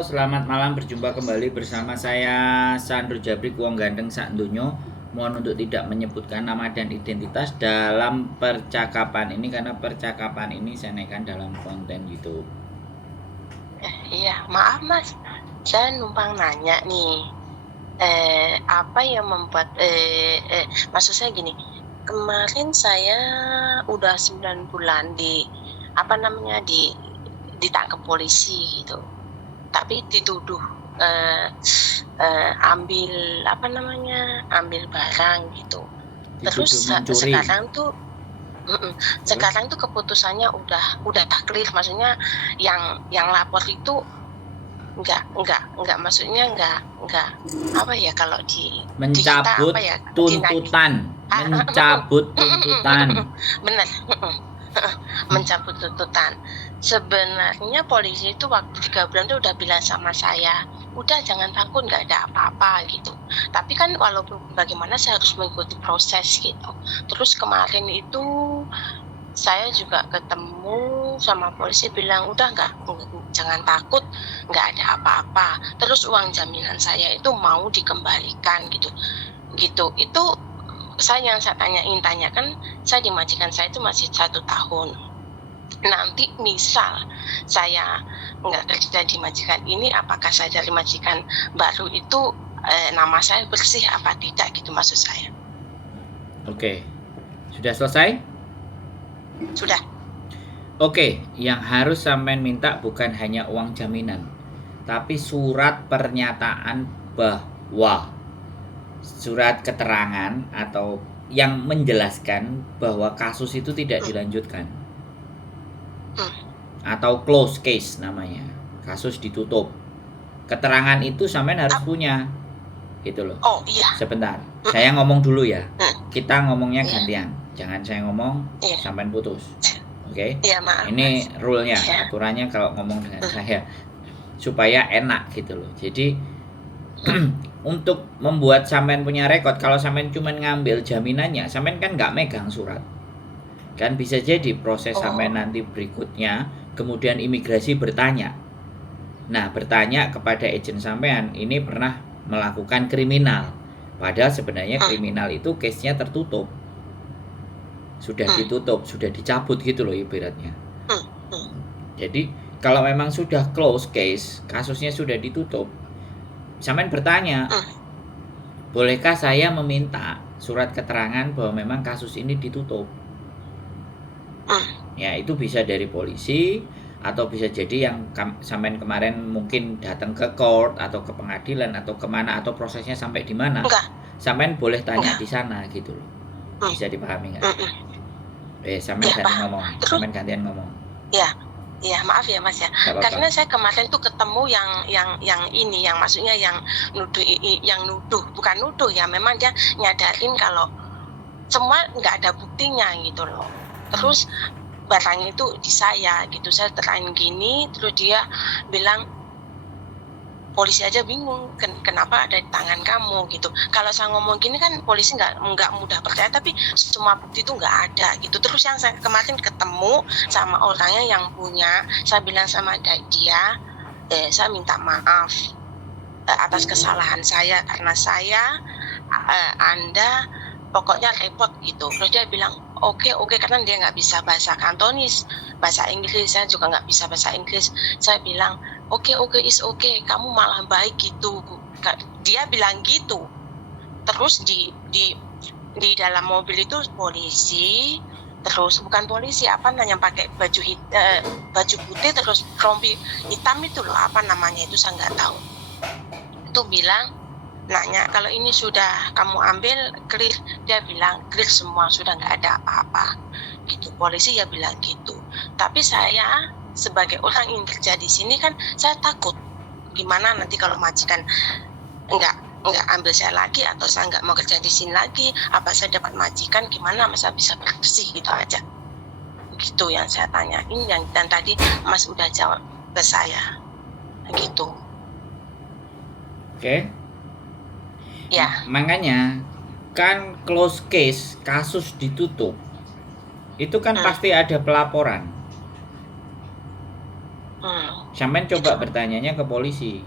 Selamat malam, berjumpa kembali bersama saya Sandro Jabrik Wong Gandeng Sak Ndonyo. Mohon untuk tidak menyebutkan nama dan identitas dalam percakapan ini karena percakapan ini saya naikkan dalam konten YouTube. Iya, maaf Mas, saya numpang nanya nih, apa yang membuat maksud saya gini, kemarin saya udah 9 bulan ditangkap polisi gitu, tapi dituduh ambil barang gitu. Terus Dituduh mencuri. sekarang tuh keputusannya udah clear, maksudnya yang lapor itu enggak maksudnya enggak apa ya kalau di kita Mencabut apa ya tuntutan. Mencabut tuntutan. benar. Mencabut tuntutan. Sebenarnya polisi itu waktu 3 bulan itu udah bilang sama saya, udah jangan takut, nggak ada apa-apa gitu. Tapi kan walaupun bagaimana saya harus mengikuti proses gitu. Terus kemarin itu saya juga ketemu sama polisi, bilang udah jangan takut, nggak ada apa-apa. Terus uang jaminan saya itu mau dikembalikan gitu. Itu saya tanyakan, saya di majikan saya itu masih 1 tahun. Nanti misal saya nggak kerja di majikan ini, apakah saya dari majikan baru itu nama saya bersih apa tidak gitu, maksud saya. Oke. Sudah selesai? Sudah. Oke, yang harus sampean minta bukan hanya uang jaminan, tapi surat pernyataan bahwa surat keterangan atau yang menjelaskan bahwa kasus itu tidak dilanjutkan. Atau close case namanya. Kasus ditutup. Keterangan itu sampean harus punya. Gitu loh. Oh iya. Sebentar. Saya ngomong dulu ya. Kita ngomongnya gantian. Jangan saya ngomong sampean putus. Oke? Iya, maaf. Ini rule-nya, aturannya kalau ngomong dengan saya supaya enak gitu loh. Jadi untuk membuat sampean punya rekod, kalau sampean cuma ngambil jaminannya, sampean kan nggak megang surat. Kan bisa jadi proses sampean nanti berikutnya, kemudian imigrasi bertanya. Nah, bertanya kepada agen sampean, ini pernah melakukan kriminal. Padahal sebenarnya kriminal itu case-nya tertutup. Sudah ditutup, sudah dicabut gitu loh ibaratnya. Jadi, kalau memang sudah close case, kasusnya sudah ditutup, sampean bertanya, bolehkah saya meminta surat keterangan bahwa memang kasus ini ditutup? Ya, itu bisa dari polisi atau bisa jadi yang sampean kemarin mungkin datang ke court atau ke pengadilan atau kemana atau prosesnya sampai di mana. Sampean boleh tanya di sana gitu loh. Bisa dipahami nggak? Sampean gantian ngomong. Iya, maaf ya Mas ya. Karena saya kemarin tuh ketemu yang ini, yang maksudnya yang nuduh, bukan nuduh ya, memang dia nyadarin kalau semua nggak ada buktinya gitu loh. Terus barangnya itu di saya gitu, saya terain gini, terus dia bilang polisi aja bingung kenapa ada di tangan kamu gitu. Kalau saya ngomong gini kan polisi nggak mudah percaya, tapi semua bukti itu nggak ada gitu. Terus yang saya kemarin ketemu sama orangnya yang punya, saya bilang sama dia, saya minta maaf atas kesalahan saya, karena saya Anda pokoknya repot gitu. Terus dia bilang oke, karena dia nggak bisa bahasa Kantonis, bahasa Inggris, saya juga nggak bisa bahasa Inggris. Saya bilang oke, is okay, kamu malah baik gitu. Dia bilang gitu. Terus di dalam mobil itu polisi, terus bukan polisi, yang pakai baju putih terus rompi hitam itu loh, apa namanya itu saya nggak tahu. Itu bilang, nanya kalau ini sudah kamu ambil clear, dia bilang clear semua, sudah nggak ada apa-apa gitu. Polisi ya bilang gitu. Tapi saya sebagai orang yang kerja di sini kan saya takut gimana nanti kalau majikan nggak ambil saya lagi, atau saya nggak mau kerja di sini lagi, apa saya dapat majikan gimana, masa bisa bersih gitu aja. Gitu yang saya tanyain, dan tadi Mas udah jawab ke saya gitu. Oke. Ya. Makanya kan close case, kasus ditutup, itu kan pasti ada pelaporan. Sampean coba bertanyanya ke polisi.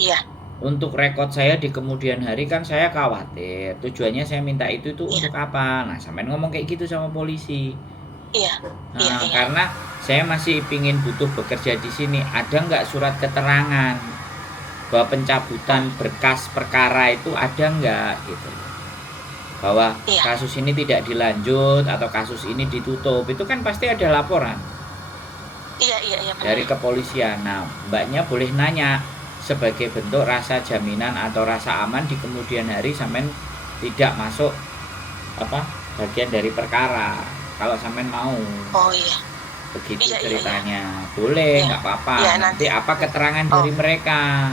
Iya. Untuk rekod saya di kemudian hari kan saya khawatir. Tujuannya saya minta itu Iya. untuk apa? Nah, sampean ngomong kayak gitu sama polisi. Iya. Nah, karena saya masih pingin butuh bekerja di sini. Ada nggak surat keterangan bahwa pencabutan berkas perkara itu ada nggak gitu? Bahwa kasus ini tidak dilanjut atau kasus ini ditutup, itu kan pasti ada laporan. Iya. Dari kepolisian. Nah, mbaknya boleh nanya sebagai bentuk rasa jaminan atau rasa aman di kemudian hari sampean tidak masuk bagian dari perkara. Kalau sampean mau. Oh iya. Begitu ceritanya. Boleh, nggak apa-apa. Nanti apa keterangan dari mereka?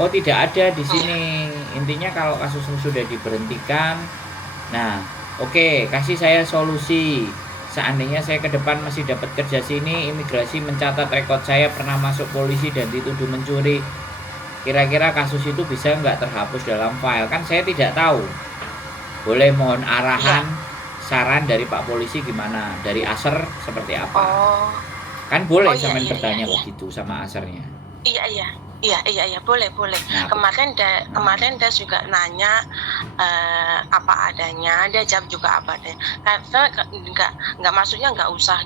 Oh, tidak ada di sini. Intinya kalau kasus sudah diberhentikan. Nah, oke, kasih saya solusi. Seandainya saya ke depan masih dapat kerja sini, imigrasi mencatat rekod saya pernah masuk polisi dan dituduh mencuri. Kira-kira kasus itu bisa nggak terhapus dalam file? Kan saya tidak tahu. Boleh mohon arahan, saran dari Pak Polisi gimana? Dari Aser seperti apa? Kan boleh sampean bertanya begitu sama Asernya. Iya, boleh. Nah, kemarin dia juga nanya apa adanya, dia jawab juga apa adanya. Karena nggak maksudnya nggak usah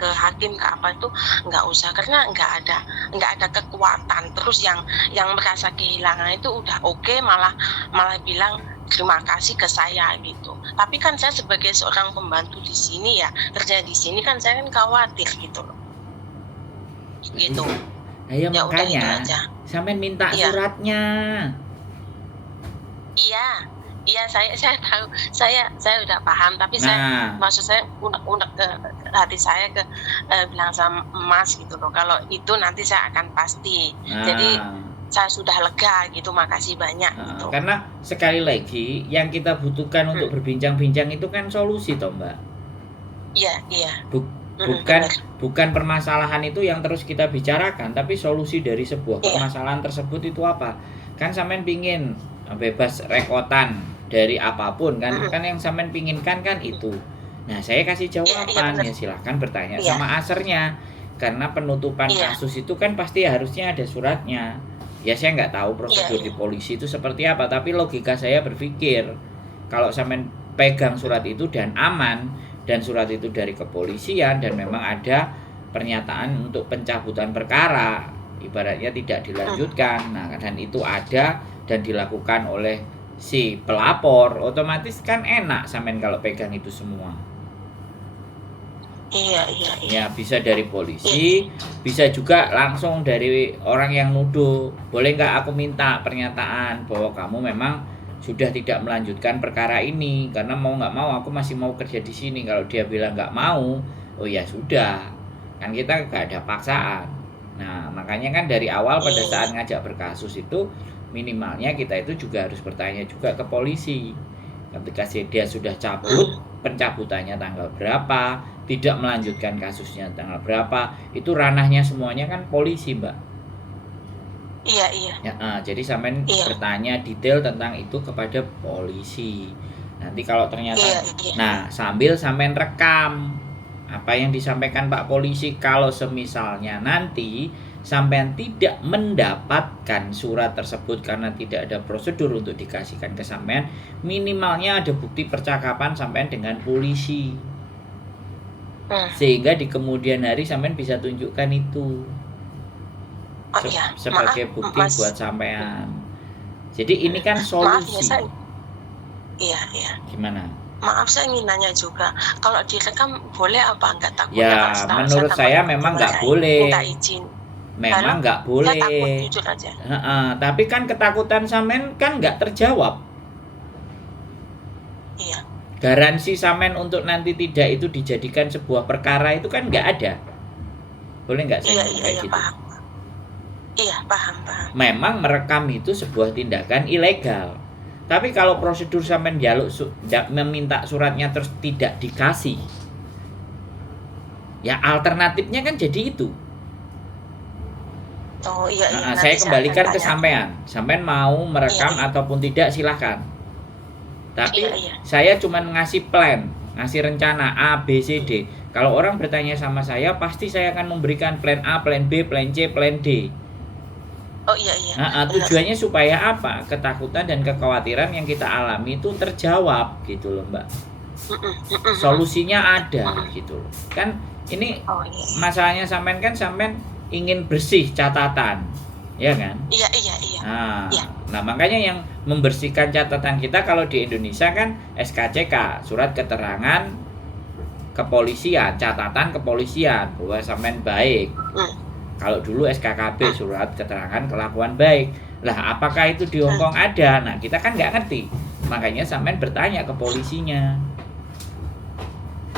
ke hakim ke apa itu nggak usah, karena nggak ada kekuatan. Terus yang merasa kehilangan itu udah oke, malah bilang terima kasih ke saya gitu. Tapi kan saya sebagai seorang pembantu di sini ya, kerja di sini kan saya kan khawatir gitu loh. Gitu. Ya makanya sampean minta suratnya. Iya, saya tahu, saya udah paham, tapi maksud saya unek ke hati saya bilang sama Mas gitu loh, kalau itu nanti saya akan pasti. Jadi saya sudah lega gitu, makasih banyak gitu. Karena sekali lagi yang kita butuhkan untuk berbincang-bincang itu kan solusi toh, Mbak. Iya. Bukan permasalahan itu yang terus kita bicarakan, tapi solusi dari sebuah permasalahan tersebut itu apa? Kan sampean pingin bebas rekotan dari apapun kan? Kan yang sampean pinginkan kan itu. Nah, saya kasih jawaban, ya silahkan bertanya sama Asernya. Karena penutupan kasus itu kan pasti harusnya ada suratnya. Ya saya nggak tahu prosedur di polisi itu seperti apa, tapi logika saya berpikir kalau sampean pegang surat itu dan aman, dan surat itu dari kepolisian dan memang ada pernyataan untuk pencabutan perkara, ibaratnya tidak dilanjutkan. Nah, dan itu ada dan dilakukan oleh si pelapor, otomatis kan enak sampean kalau pegang itu semua. Iya. Ya, bisa dari polisi, bisa juga langsung dari orang yang nuduh. Boleh nggak aku minta pernyataan bahwa kamu memang sudah tidak melanjutkan perkara ini, karena mau nggak mau aku masih mau kerja di sini. Kalau dia bilang nggak mau, oh ya sudah, kan kita nggak ada paksaan. Nah, makanya kan dari awal pada saat ngajak berkasus itu minimalnya kita itu juga harus bertanya juga ke polisi. Ketika dia sudah cabut, pencabutannya tanggal berapa, tidak melanjutkan kasusnya tanggal berapa, itu ranahnya semuanya kan polisi, Mbak. Iya. Ya, jadi sampean bertanya detail tentang itu kepada polisi. Nanti kalau ternyata, nah sambil sampean rekam apa yang disampaikan Pak Polisi. Kalau semisalnya nanti sampean tidak mendapatkan surat tersebut karena tidak ada prosedur untuk dikasihkan ke sampean, minimalnya ada bukti percakapan sampean dengan polisi. Sehingga di kemudian hari sampean bisa tunjukkan itu. Sebagai bukti buat sampean. Jadi ini kan solusi. Maaf ya, iya. Gimana? Maaf, saya ingin nanya juga, kalau direkam boleh apa enggak? Takut ya menurut saya memang nggak boleh. Minta izin. Memang nggak boleh. Saya takut, jujur aja. Tapi kan ketakutan sampean kan nggak terjawab. Iya. Garansi sampean untuk nanti tidak itu dijadikan sebuah perkara itu kan nggak ada. Boleh nggak saya kayak gitu? Paham. Iya, paham. Memang merekam itu sebuah tindakan ilegal. Tapi kalau prosedur sampean meminta suratnya terus tidak dikasih, ya alternatifnya kan jadi itu. Oh iya. Saya kembalikan ke sampean. Sampean mau merekam ataupun tidak silahkan. Tapi saya cuma ngasih plan, ngasih rencana A, B, C, D. Kalau orang bertanya sama saya, pasti saya akan memberikan plan A, plan B, plan C, plan D. Oh iya. Tujuannya supaya apa? Ketakutan dan kekhawatiran yang kita alami itu terjawab gitu loh, Mbak. Solusinya ada gitu loh. Kan ini masalahnya sampean ingin bersih catatan, ya kan? Iya. Nah, makanya yang membersihkan catatan kita kalau di Indonesia kan SKCK, surat keterangan kepolisian, catatan kepolisian bahwa sampean baik. Kalau dulu SKKB, surat keterangan kelakuan baik. Lah, apakah itu di Hong Kong ada? Nah, kita kan nggak ngerti. Makanya sampean bertanya ke polisinya.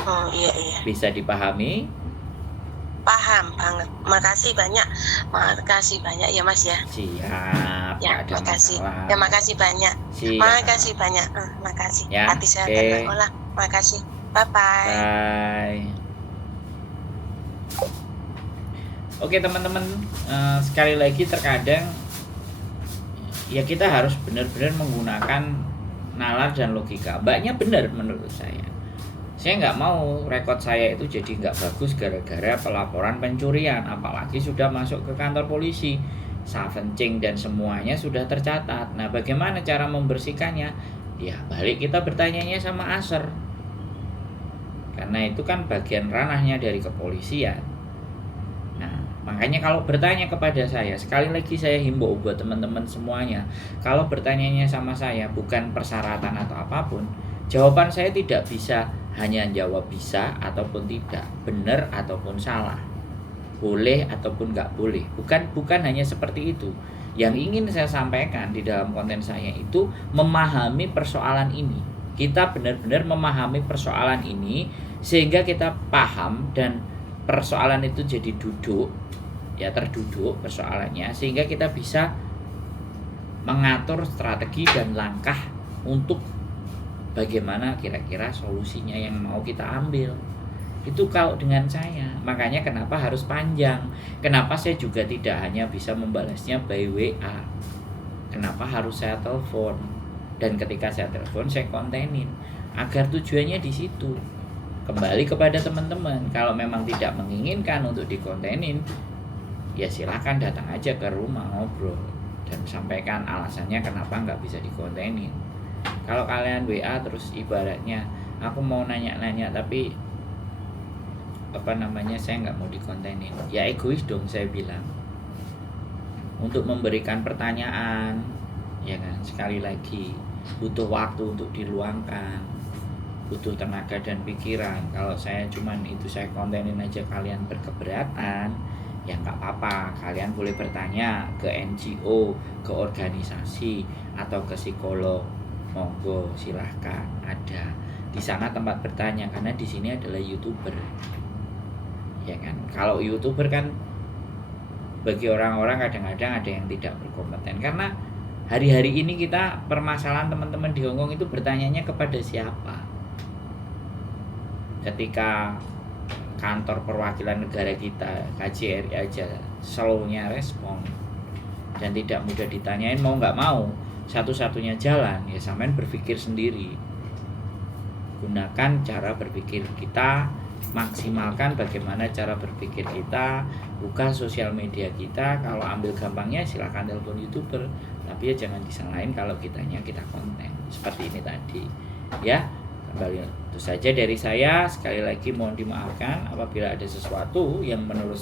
Oh iya. Bisa dipahami? Paham banget. Makasih banyak ya Mas ya. Siap. Ya, makasih. Masalah. Ya makasih banyak. Siap. Makasih banyak. Makasih. Ya, Hati saya termolah. Makasih. Bye. Bye. Oke teman-teman, sekali lagi terkadang ya kita harus benar-benar menggunakan nalar dan logika. Mbaknya benar menurut saya. Saya nggak mau rekod saya itu jadi nggak bagus gara-gara pelaporan pencurian, apalagi sudah masuk ke kantor polisi, savencing dan semuanya sudah tercatat. Nah, bagaimana cara membersihkannya? Ya balik kita bertanyanya sama Aser, karena itu kan bagian ranahnya dari kepolisian. Nah, makanya kalau bertanya kepada saya, sekali lagi saya himbau buat teman-teman semuanya, kalau bertanyanya sama saya bukan persyaratan atau apapun, jawaban saya tidak bisa hanya jawab bisa ataupun tidak, benar ataupun salah, boleh ataupun nggak boleh. Bukan hanya seperti itu. Yang ingin saya sampaikan di dalam konten saya itu memahami persoalan ini. Kita benar-benar memahami persoalan ini sehingga kita paham dan persoalan itu jadi duduk, ya terduduk persoalannya, sehingga kita bisa mengatur strategi dan langkah untuk bagaimana kira-kira solusinya yang mau kita ambil. Itu kalau dengan saya. Makanya kenapa harus panjang. Kenapa saya juga tidak hanya bisa membalasnya by WA. Kenapa harus saya telepon. Dan ketika saya telepon saya kontenin. Agar tujuannya di situ. Kembali kepada teman-teman, kalau memang tidak menginginkan untuk dikontenin, ya silakan datang aja ke rumah ngobrol dan sampaikan alasannya kenapa nggak bisa dikontenin. Kalau kalian WA terus ibaratnya aku mau nanya-nanya tapi saya nggak mau dikontenin, ya egois dong saya bilang. Untuk memberikan pertanyaan, ya kan, sekali lagi butuh waktu untuk diluangkan, butuh tenaga dan pikiran. Kalau saya cuman itu saya kontenin aja kalian berkeberatan, ya nggak apa-apa, kalian boleh bertanya ke NGO, ke organisasi atau ke psikolog. Monggo silahkan, ada di sana tempat bertanya, karena di sini adalah YouTuber, ya kan. Kalau YouTuber kan bagi orang-orang kadang-kadang ada yang tidak berkompeten, karena hari-hari ini kita permasalahan teman-teman di Hong Kong itu bertanyanya kepada siapa. Ketika kantor perwakilan negara kita KJRI aja slownya respon dan tidak mudah ditanyain mau nggak mau, satu-satunya jalan ya sampean berpikir sendiri. Gunakan cara berpikir kita, maksimalkan bagaimana cara berpikir kita, buka sosial media kita. Kalau ambil gampangnya silahkan telepon YouTuber, tapi ya jangan disalahin kalau kita konten seperti ini tadi ya. Kembali itu saja dari saya. Sekali lagi mohon dimaafkan apabila ada sesuatu yang menurut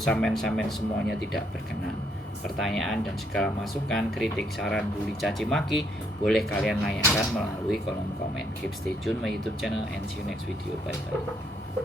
sampean semuanya tidak berkenan. Pertanyaan dan segala masukan, kritik, saran, bully, caci maki boleh kalian layangkan melalui kolom komen. Keep stay tune my YouTube channel and see you next video. Bye bye.